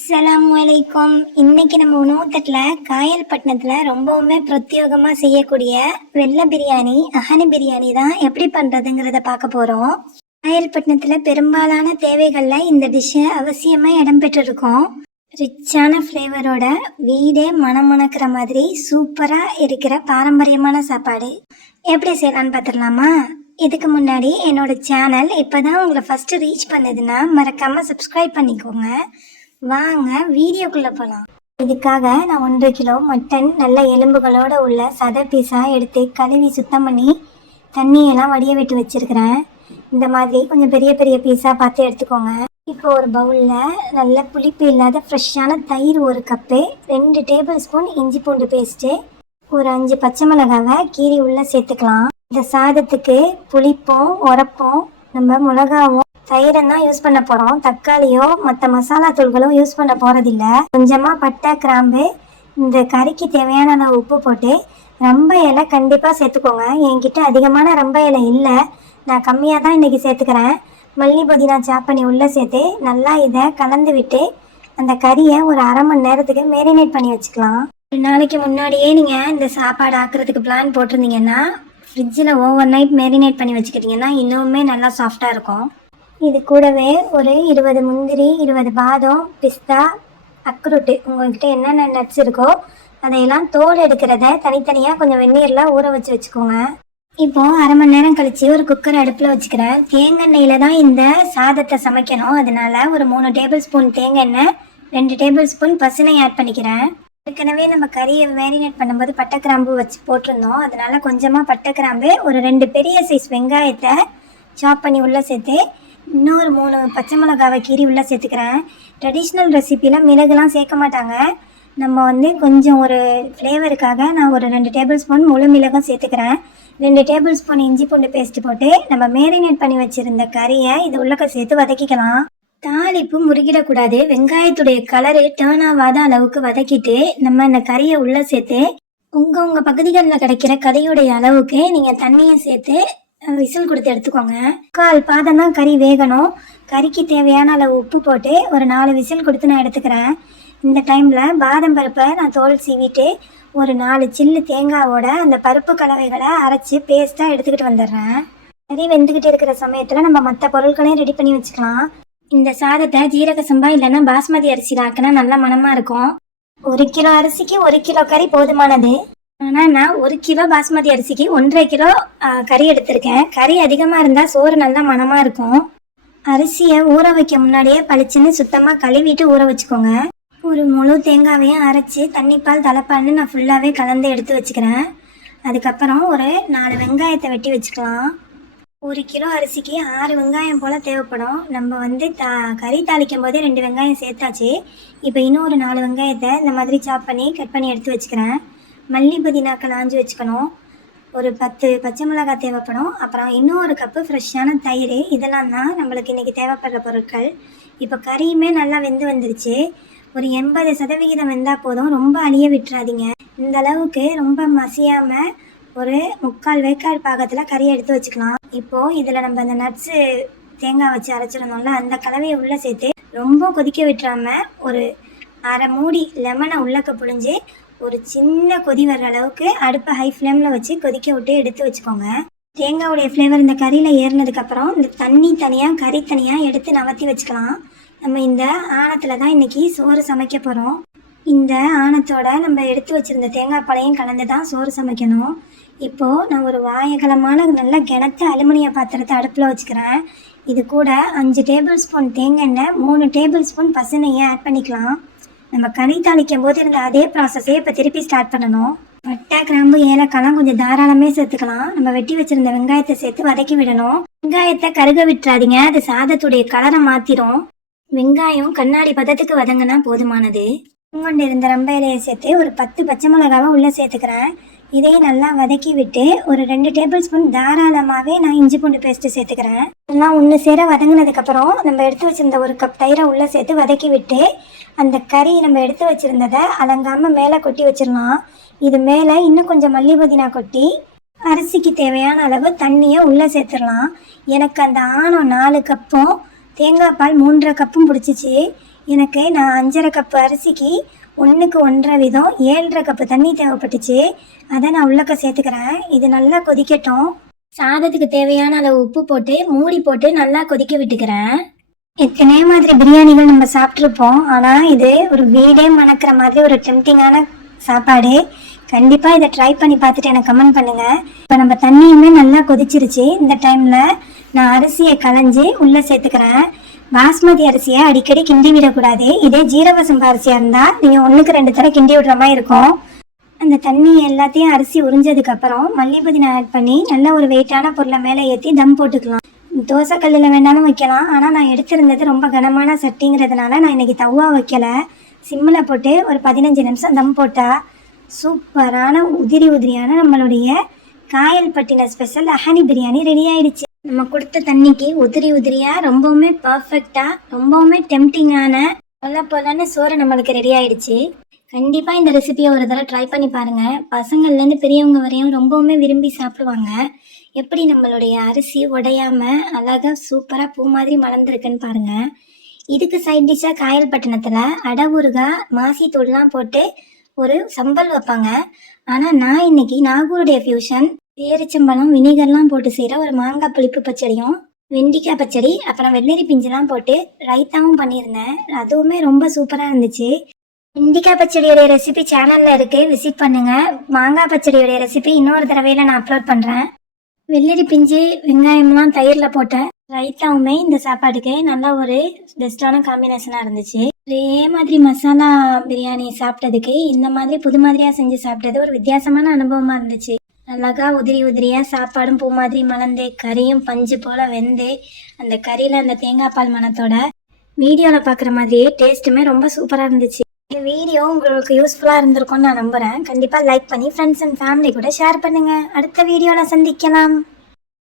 அஸ்ஸலாமு அலைக்கும் இன்னைக்கு நம்ம உணவுத்தட்டில் காயல்பட்டினத்தில் ரொம்பவுமே பிரத்யேகமாக செய்யக்கூடிய வெள்ளை பிரியாணி அஹனி பிரியாணி தான் எப்படி பண்ணுறதுங்கிறத பார்க்க போகிறோம் காயல்பட்டினத்தில் பெரும்பாலான தேவைகளில் இந்த டிஷ்ஷு அவசியமாக இடம்பெற்றிருக்கும். ரிச்சான ஃப்ளேவரோட வீடே மணமுணக்கிற மாதிரி சூப்பராக இருக்கிற பாரம்பரியமான சாப்பாடு. எப்படி செய்யலான்னு பார்த்துடலாமா? இதுக்கு முன்னாடி என்னோட சேனல் இப்போ தான் உங்களை ஃபஸ்ட்டு ரீச் பண்ணதுன்னா மறக்காமல் சப்ஸ்கிரைப் பண்ணிக்கோங்க. வாங்க வீடியோக்குள்ளே போகலாம் இதுக்காக நான் ஒன்றரை கிலோ மட்டன் நல்ல எலும்புகளோட உள்ள சத பீஸாக எடுத்து கழுவி சுத்தம் பண்ணி தண்ணியெல்லாம் வடிய விட்டு வச்சிருக்கிறேன். இந்த மாதிரி கொஞ்சம் பெரிய பெரிய பீஸாக பார்த்து எடுத்துக்கோங்க. இப்போ ஒரு பவுலில் நல்ல புளிப்பு இல்லாத ஃப்ரெஷ்ஷான தயிர் ஒரு கப்பு ரெண்டு டேபிள் ஸ்பூன் இஞ்சி பூண்டு பேஸ்ட்டு ஒரு அஞ்சு பச்சை மிளகாவை கீரி உள்ளே சேர்த்துக்கலாம். இந்த சாதத்துக்கு புளிப்பும் உரப்பும் நம்ம மிளகாவும் தயிரம் தான் யூஸ் பண்ண போகிறோம் தக்காளியோ மற்ற மசாலா தூள்களோ யூஸ் பண்ண போகிறதில்ல கொஞ்சமாக பட்டை கிராம்பு இந்த கறிக்கு தேவையான அளவு உப்பு போட்டு ரொம்ப இலை கண்டிப்பாக சேர்த்துக்கோங்க. என்கிட்ட அதிகமான ரம்ப இலை இல்லை. நான் கம்மியாக தான் இன்றைக்கி சேர்த்துக்கிறேன். மல்லி புதினா சாப் பண்ணி உள்ளே சேர்த்து நல்லா இதை கலந்து விட்டு அந்த கறியை ஒரு அரை மணி நேரத்துக்கு மேரினேட் பண்ணி வச்சுக்கலாம். ஒரு நாளைக்கு முன்னாடியே நீங்கள் இந்த சாப்பாடு ஆக்குறதுக்கு பிளான் போட்டிருந்தீங்கன்னா ஃப்ரிட்ஜில் ஓவர் நைட் மேரினேட் பண்ணி வச்சுக்கிட்டிங்கன்னா இன்னுமே நல்லா சாஃப்டாக இருக்கும். இது கூடவே ஒரு இருபது முந்திரி இருபது பாதம் பிஸ்தா அக்ரூட்டு உங்கள்கிட்ட என்னென்ன நட்ஸ் இருக்கோ அதையெல்லாம் தோல் எடுக்கிறத தனித்தனியாக கொஞ்சம் வெந்நீரில் ஊற வச்சு வச்சுக்கோங்க. இப்போ அரை மணி நேரம் கழிச்சு ஒரு குக்கர் அடுப்பில் வச்சுக்கிறேன் தேங்காய் எண்ணெயில் தான் இந்த சாதத்தை சமைக்கணும். அதனால ஒரு மூணு டேபிள் ஸ்பூன் தேங்காய் எண்ணெய் ரெண்டு டேபிள் ஸ்பூன் பசுனை ஆட் பண்ணிக்கிறேன். ஏற்கனவே நம்ம கறியை மேரினேட் பண்ணும்போது பட்டை கிராம்பு வச்சு போட்டிருந்தோம். அதனால கொஞ்சமாக பட்டை கிராம்பு ஒரு ரெண்டு பெரிய சைஸ் வெங்காயத்தை சாப் பண்ணி உள்ளே சேர்த்து இன்னொரு மூணு பச்சை மிளகாவை கீரி உள்ளே சேர்த்துக்கிறேன். ட்ரெடிஷ்னல் ரெசிப்பியில் மிளகுலாம் சேர்க்க மாட்டாங்க. நம்ம வந்து கொஞ்சம் ஒரு ஃப்ளேவருக்காக நான் ஒரு ரெண்டு டேபிள் ஸ்பூன் முழு மிளகும் சேர்த்துக்கிறேன். ரெண்டு டேபிள் ஸ்பூன் இஞ்சி பூண்டு பேஸ்ட் போட்டு நம்ம மேரினேட் பண்ணி வச்சுருந்த கறியை இது உள்ளக்க சேர்த்து வதக்கிக்கலாம். தாளிப்பு முறுகிடக்கூடாது. வெங்காயத்துடைய கலரு டேர்ன் ஆகாத அளவுக்கு வதக்கிட்டு நம்ம அந்த கறியை உள்ளே சேர்த்து உங்கள் உங்கள் பகுதிகளில் கிடைக்கிற கறியுடைய அளவுக்கு நீங்கள் தண்ணியை சேர்த்து விசில் கொடுத்து எடுத்துக்கோங்க. கால் பாதம் தான் கறி வேகணும். கறிக்கு தேவையான அளவு உப்பு போட்டு ஒரு நாலு விசில் கொடுத்து நான் எடுத்துக்கிறேன். இந்த டைமில் பாதம் பருப்பை நான் தோல் சீவிட்டு ஒரு நாலு சில்லு தேங்காவோட அந்த பருப்பு கலவைகளை அரைச்சி பேஸ்ட்டாக எடுத்துக்கிட்டு வந்துடுறேன். கறி வெந்துக்கிட்டு இருக்கிற சமயத்தில் நம்ம மற்ற பொருட்களையும் ரெடி பண்ணி வச்சுக்கலாம். இந்த சாதத்தை ஜீரக சம்பா இல்லைன்னா பாஸ்மதி அரிசியில் ஆக்கினா நல்ல மணமாக இருக்கும். ஒரு கிலோ அரிசிக்கு ஒரு கிலோ கறி போதுமானது. ஆனால் நான் ஒரு கிலோ பாஸ்மதி அரிசிக்கு ஒன்றரை கிலோ கறி எடுத்திருக்கேன். கறி அதிகமாக இருந்தால் சோறு நல்லா மணமாக இருக்கும். அரிசியை ஊற வைக்க முன்னாடியே பளிச்சுன்னு சுத்தமாக கழுவிட்டு ஊற வச்சுக்கோங்க. ஒரு முழு தேங்காவையும் அரைச்சி தண்ணிப்பால் தலைப்பால்னு நான் ஃபுல்லாகவே கலந்து எடுத்து வச்சுக்கிறேன். அதுக்கப்புறம் ஒரு நாலு வெங்காயத்தை வெட்டி வச்சுக்கலாம். ஒரு கிலோ அரிசிக்கு ஆறு வெங்காயம் போல் தேவைப்படும். நம்ம வந்து தா கறி தாளிக்கும் போதே ரெண்டு வெங்காயம் சேர்த்தாச்சு. இப்போ இன்னும் ஒரு நாலு வெங்காயத்தை இந்த மாதிரி சாப் பண்ணி கட் பண்ணி எடுத்து வச்சுக்கிறேன். மல்லி புதினாக்கள் ஆஞ்சு வச்சுக்கணும். ஒரு பத்து பச்சை மிளகாய் தேவைப்படும். அப்புறம் இன்னும் ஒரு கப்பு ஃப்ரெஷ்ஷான தயிர். இதெல்லாம் தான் நம்மளுக்கு இன்றைக்கி தேவைப்படுற பொருட்கள். இப்போ கறியுமே நல்லா வெந்து வந்துருச்சு. ஒரு எண்பது சதவிகிதம் வெந்தால் போதும். ரொம்ப அழிய விட்டுறாதீங்க. இந்த அளவுக்கு ரொம்ப மசியாமல் ஒரு முக்கால் வேக்கால் பாகத்தில் கறி எடுத்து வச்சுக்கலாம். இப்போது இதில் நம்ம அந்த நட்ஸு தேங்காய் வச்சு அரைச்சிருந்தோம்ல அந்த கலவையை உள்ளே சேர்த்து ரொம்ப கொதிக்க விட்டுறாமல் ஒரு அரை மூடி லெமனை உள்ளக்க புழிஞ்சு ஒரு சின்ன கொதி வர்ற அளவுக்கு அடுப்பை ஹை ஃப்ளேமில் வச்சு கொதிக்க விட்டு எடுத்து வச்சுக்கோங்க. தேங்காவுடைய ஃப்ளேவர் இந்த கறியில் ஏறினதுக்கப்புறம் இந்த தண்ணி தனியாக கறி தனியாக எடுத்து நவத்தி வச்சுக்கலாம். நம்ம இந்த ஆணத்தில் தான் இன்றைக்கி சோறு சமைக்க போகிறோம் இந்த ஆணத்தோட நம்ம எடுத்து வச்சிருந்த தேங்காய் பழையும் கலந்து தான் சோறு சமைக்கணும். இப்போது நான் ஒரு வாயகலமான நல்ல கிணத்து அலுமினிய பாத்திரத்தை அடுப்பில் வச்சுக்கிறேன். இது கூட அஞ்சு டேபிள் ஸ்பூன் தேங்காய் எண்ணெய் மூணு டேபிள் ஸ்பூன் பசுநெய்யை ஆட் பண்ணிக்கலாம். நம்ம கறி தாளிக்கும் போது இருந்த அதே ப்ராசஸே இப்போ திருப்பி ஸ்டார்ட் பண்ணணும். பட்டை கிராம்பு ஏலக்காய்லாம் கொஞ்சம் தாராளமே சேர்த்துக்கலாம். நம்ம வெட்டி வச்சிருந்த வெங்காயத்தை சேர்த்து வதக்கி விடணும். வெங்காயத்தை கருக விட்டுறாதீங்க. அது சாதத்துடைய கலரை மாற்றிடும் வெங்காயம் கண்ணாடி பதத்துக்கு வதங்கினா போதுமானது. கொண்டு இருந்த ரம்ப இலையை சேர்த்து ஒரு பத்து பச்சை மிளகாவை உள்ளே சேர்த்துக்கிறேன். இதையே நல்லா வதக்கி விட்டு ஒரு ரெண்டு டேபிள் ஸ்பூன் தாராளமாகவே நான் இஞ்சி பூண்டு பேஸ்ட்டு சேர்த்துக்கிறேன். எல்லாம் ஒன்று சேர வதங்கினதுக்கப்புறம் நம்ம எடுத்து வச்சிருந்த ஒரு கப் தயிரை உள்ளே சேர்த்து வதக்கி விட்டு அந்த கறி நம்ம எடுத்து வச்சிருந்ததை அலங்காமல் மேலே கொட்டி வச்சிடலாம். இது மேலே இன்னும் கொஞ்சம் மல்லி புதினா கொட்டி அரிசிக்கு தேவையான அளவு தண்ணியை உள்ளே சேர்த்துடலாம். எனக்கு அந்த ஆணம் நாலு கப்பும் தேங்காய் பால் மூன்றரை கப்பும் பிடிச்சிச்சு. எனக்கு நான் அஞ்சரை கப்பு அரிசிக்கு ஒன்றுக்கு ஒன்றரை வீதம் ஏழரை கப்பு தண்ணி தேவைப்பட்டுச்சு. அதை நான் உள்ளக்க சேர்த்துக்கிறேன். இது நல்லா கொதிக்கட்டும். சாதத்துக்கு தேவையான அளவு உப்பு போட்டு மூடி போட்டு நல்லா கொதிக்க விட்டுக்கிறேன். எத்தனையோ மாதிரி பிரியாணிகள் நம்ம சாப்பிட்ருப்போம் ஆனால் இது ஒரு வீடே மணக்கிற மாதிரி ஒரு டெம்டிங்கான சாப்பாடு. கண்டிப்பாக இதை ட்ரை பண்ணி பார்த்துட்டு எனக்கு கமெண்ட் பண்ணுங்கள் இப்போ நம்ம தண்ணியுமே நல்லா கொதிச்சிருச்சு. இந்த டைமில் நான் அரிசியை களைஞ்சி உள்ளே சேர்த்துக்கிறேன். பாஸ்மதி அரிசியை அடிக்கடி கிண்டி விடக்கூடாது. இதே ஜீரக சம்பா அரிசியாக இருந்தால் நீங்கள் ஒன்றுக்கு ரெண்டு தடவை கிண்டி விடுற மாதிரி இருக்கும். அந்த தண்ணி எல்லாத்தையும் அரிசி உறிஞ்சதுக்கு அப்புறம் மல்லி புதினா ஆட் பண்ணி நல்ல ஒரு வெயிட்டான பொருளை மேலே ஏற்றி தம் போட்டுக்கலாம். தோசை கல்லில் வேணாலும் வைக்கலாம். ஆனால் நான் எடுத்திருந்தது ரொம்ப கனமான சட்டிங்கிறதுனால நான் இன்னைக்கு தவ்வா வைக்கல. சிம்மில் போட்டு ஒரு பதினஞ்சு நிமிஷம் தம் போட்டால் சூப்பரான உதிரி உதிரியான நம்மளுடைய காயல் பட்டின ஸ்பெஷல் அஹனி பிரியாணி ரெடி ஆயிடுச்சு. நம்ம கொடுத்த தண்ணிக்கு உதிரி உதிரியா ரொம்பவுமே பர்ஃபெக்டா ரொம்பவுமே டெம்டிங்கான பொல பொலன்னு சோறு நம்மளுக்கு ரெடி ஆயிடுச்சு. கண்டிப்பா இந்த ரெசிபியை ஒரு தடவை ட்ரை பண்ணி பாருங்க. பசங்கள்லேருந்து பெரியவங்க வரையும் ரொம்பவுமே விரும்பி சாப்பிடுவாங்க. எப்படி நம்மளுடைய அரிசி உடையாம அழகா சூப்பரா பூ மாதிரி மலர்ந்துருக்குன்னு பாருங்க. இதுக்கு சைட் டிஷ்ஷாக காயல் பட்டணத்தில் அடை ஊறுகாய் மாசி தூள்லாம் போட்டு ஒரு சம்பல் வைப்பாங்க. ஆனால் நான் இன்னைக்கு நாகூருடைய ஃபியூஷன் பேரிச்சம்பழம் வினிகர்லாம் போட்டு செய்கிற ஒரு மாங்காய் புளிப்பு பச்சடியும் வெண்டிக்காய் பச்சடி அப்புறம் வெள்ளரி பிஞ்செல்லாம் போட்டு ரைத்தாவும் பண்ணியிருந்தேன். அதுவுமே ரொம்ப சூப்பராக இருந்துச்சு. வெண்டிக்காய் பச்சடியோடைய ரெசிபி சேனலில் இருக்குது விசிட் பண்ணுங்கள் மாங்காய் பச்சடியோடைய ரெசிபி இன்னொரு தடவையில் நான் அப்லோட் பண்ணுறேன் வெள்ளரி பிஞ்சு வெங்காயம்லாம் தயிரில் போட்ட ரைத்தாவுமே இந்த சாப்பாட்டுக்கு நல்ல ஒரு பெஸ்ட்டான காம்பினேஷனாக இருந்துச்சு. ஒரே மாதிரி மசாலா பிரியாணி சாப்பிட்டதுக்கு இந்த மாதிரி புது மாதிரியாக செஞ்சு சாப்பிட்டது ஒரு வித்தியாசமான அனுபவமாக இருந்துச்சு. அழகா உதிரி உதிரியாக சாப்பாடும் பூ மாதிரி மலர்ந்து கறியும் பஞ்சு போல் வெந்து அந்த கறியில் அந்த தேங்காய் பால் மணத்தோட வீடியோவில் பார்க்குற மாதிரியே டேஸ்ட்டுமே ரொம்ப சூப்பராக இருந்துச்சு. இந்த வீடியோ உங்களுக்கு யூஸ்ஃபுல்லாக இருந்திருக்கும்னு நான் நம்புகிறேன் கண்டிப்பாக லைக் பண்ணி ஃப்ரெண்ட்ஸ் அண்ட் ஃபேமிலி கூட ஷேர் பண்ணுங்கள் அடுத்த வீடியோவில் சந்திக்கலாம்.